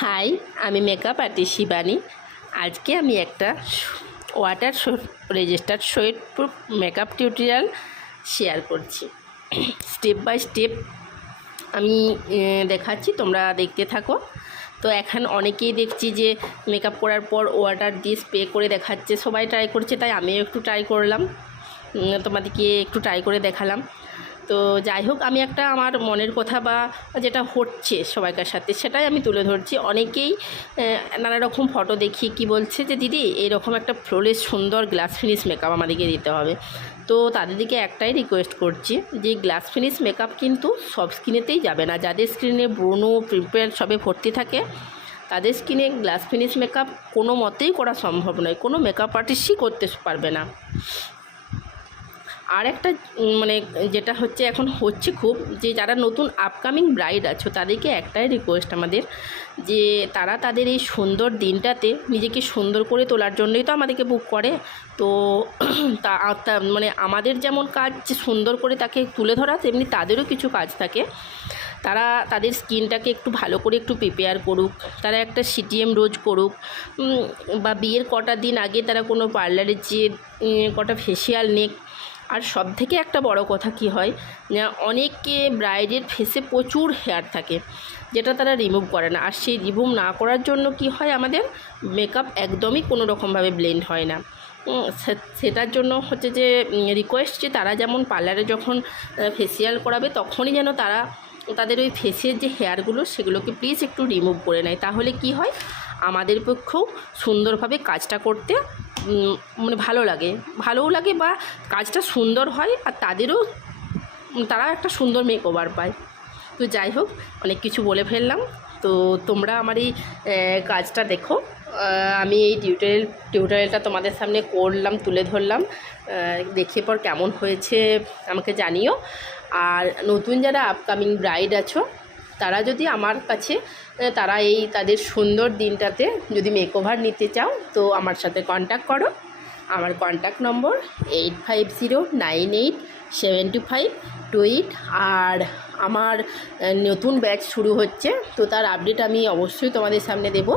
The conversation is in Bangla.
হাই, আমি মেকআপ আর্টিস্ট শিবানী। আজকে আমি একটা water registered sweat proof makeup tutorial share করছি। স্টেপ বাই স্টেপ আমি দেখাচ্ছি, তোমরা দেখতে থাকো। তো এখন অনেকেই দেখছি যে মেকআপ করার পর ওয়াটার দিয়ে স্প্রে করে দেখাচ্ছে, সবাই ট্রাই করছে, তাই আমিও একটু ট্রাই করলাম, তোমাদেরকে একটু ট্রাই করে দেখালাম। তো যাই হোক, আমি একটা আমার মনের কথা বা যেটা হচ্ছে সবাইকার সাথে সেটাই আমি তুলে ধরছি। অনেকেই নানা রকম ফটো দেখি কি বলছে যে দিদি এরকম একটা ফ্লোলেস সুন্দর গ্লাস ফিনিশ মেকআপ আমাদেরকে দিতে হবে। তো তাদেরকে একটাই রিকোয়েস্ট করছি যে গ্লাস ফিনিশ মেকআপ কিন্তু সব স্কিনেতেই যাবে না। যাদের স্কিনে ব্রণ পিম্পল সবে ভর্তি থাকে তাদের স্কিনে গ্লাস ফিনিশ মেকআপ কোনো মতেই করা সম্ভব নয়, কোনো মেকআপ আর্টিস্টই করতে পারবে না। আর একটা যেটা হচ্ছে এখন হচ্ছে খুব, যে যারা নতুন আপকামিং ব্রাইড আছো তাদেরকে একটাই রিকোয়েস্ট আমাদের, যে তারা তাদের এই সুন্দর দিনটাতে নিজেকে সুন্দর করে তোলার জন্যই তো আমাদেরকে বুক করে। তো আমাদের যেমন কাজ সুন্দর করে তাকে তুলে ধরা, তেমনি তাদেরও কিছু কাজ থাকে। তারা তাদের স্কিনটাকে একটু ভালো করে একটু প্রিপেয়ার করুক, তারা একটা সিটিএম রোজ করুক, বা বিয়ের কটা দিন আগে তারা কোনো পার্লারে যেয়ে কটা ফেসিয়াল নেক। আর সব থেকে একটা বড় কথা কি হয়, অনেকে ব্রাইডের ফেসে প্রচুর হেয়ার থাকে যেটা তারা রিমুভ করে না। আর সেই রিমুভ না করার জন্য কি হয়, আমাদের মেকআপ একদমই কোনো রকমভাবে ব্লেন্ড হয় না। সেটার জন্য হচ্ছে যে রিকোয়েস্ট, যে তারা যেমন পার্লারে যখন ফেসিয়াল করাবে তখনই যেন তারা তাদের ওই ফেসের যে হেয়ারগুলো সেগুলোকে প্লিজ একটু রিমুভ করে নেয়। তাহলে কি হয়, আমাদের পক্ষেও সুন্দরভাবে কাজটা করতে ভালোও লাগে বা কাজটা সুন্দর হয়, আর তারা একটা সুন্দর মেকওভার পায়। তো যাই হোক, অনেক কিছু বলে ফেললাম। তো তোমরা আমার এই কাজটা দেখো। আমি এই টিউটোরিয়ালটা তোমাদের সামনে করলাম, তুলে ধরলাম, দেখে পর কেমন হয়েছে আমাকে জানিও। আর নতুন যারা আপকামিং ব্রাইড আছো তারা যদি আমার কাছে তাদের সুন্দর দিনটাতে যদি মেকওভার নিতে চাও তো আমার সাথে কন্ট্যাক্ট করো। আমার কন্ট্যাক্ট নম্বর 8509872528। আর আমার নতুন ব্যাচ শুরু হচ্ছে, তো তার আপডেট আমি অবশ্যই তোমাদের সামনে দেব।